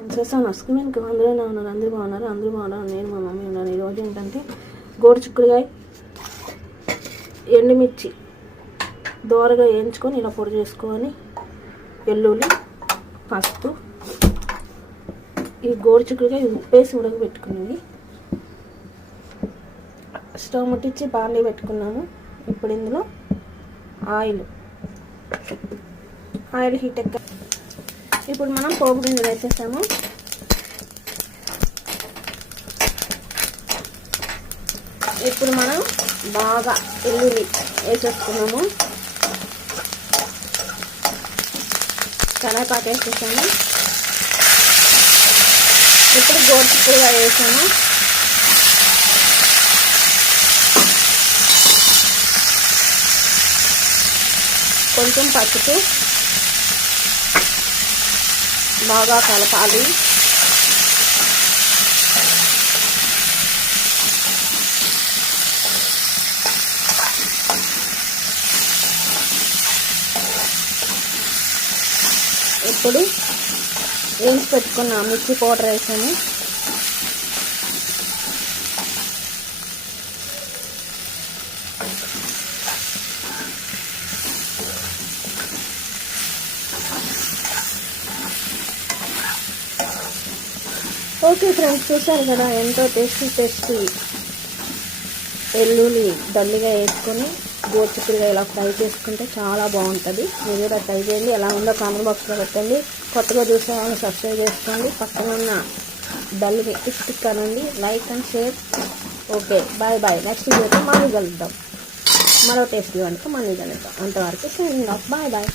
చేస్తాను స్క్రీన్కి అందరూ ఉన్నారు, అందరూ బాగున్నారు. నేను మా మమ్మీ ఉన్నాను. ఈరోజు ఏంటంటే గోడు చిక్కుడుకాయ ఎండుమిర్చి దోరగా వేయించుకొని ఇలా పొడి చేసుకొని వెల్లుల్లి పసుపు ఈ గోడు చిక్కుడుకాయ ఉప్పేసి ఉడకబెట్టుకునేవి. స్టవ్ ముట్టించి బాండీ పెట్టుకున్నాము. ఇప్పుడు ఇందులో ఆయిల్ హీట్ ఎక్క ఇప్పుడు మనం పోపు గింజలు వేసేసాము. ఇప్పుడు మనం బాగా వెల్లుల్లి వేసేసుకున్నాము. కరివేపాకు వేసేసాము. ఇప్పుడు గోరు చిక్కుడుకాయ వేసాము. కొంచెం పసుపు బాగా కలపాలి. ఇప్పుడు వేయించి పెట్టుకున్న మిర్చి పౌడర్ వేసాము. ఓకే ఫ్రెండ్స్, చూసారు కదా ఎంతో టేస్టీ వెల్లుల్లి దల్లిగా వేసుకొని గోరు చిక్కుడుగా ఇలా ఫ్రై చేసుకుంటే చాలా బాగుంటుంది. మీరు కూడా ట్రై చేయండి. ఎలా ఉందో కామెంట్ బాక్స్లో పెట్టండి. కొత్తగా చూసే వాళ్ళని సబ్స్క్రైబ్ చేసుకోండి. పక్కన ఉన్న బెల్ని టిక్ అనండి. Like and share. Okay, bye. Next వీడియోతో మళ్ళీ కలుద్దాం. మరో టేస్టీ వంటతో మళ్ళీ కలుద్దాం. అంతవరకు సైనింగ్ ఆఫ్. బాయ్.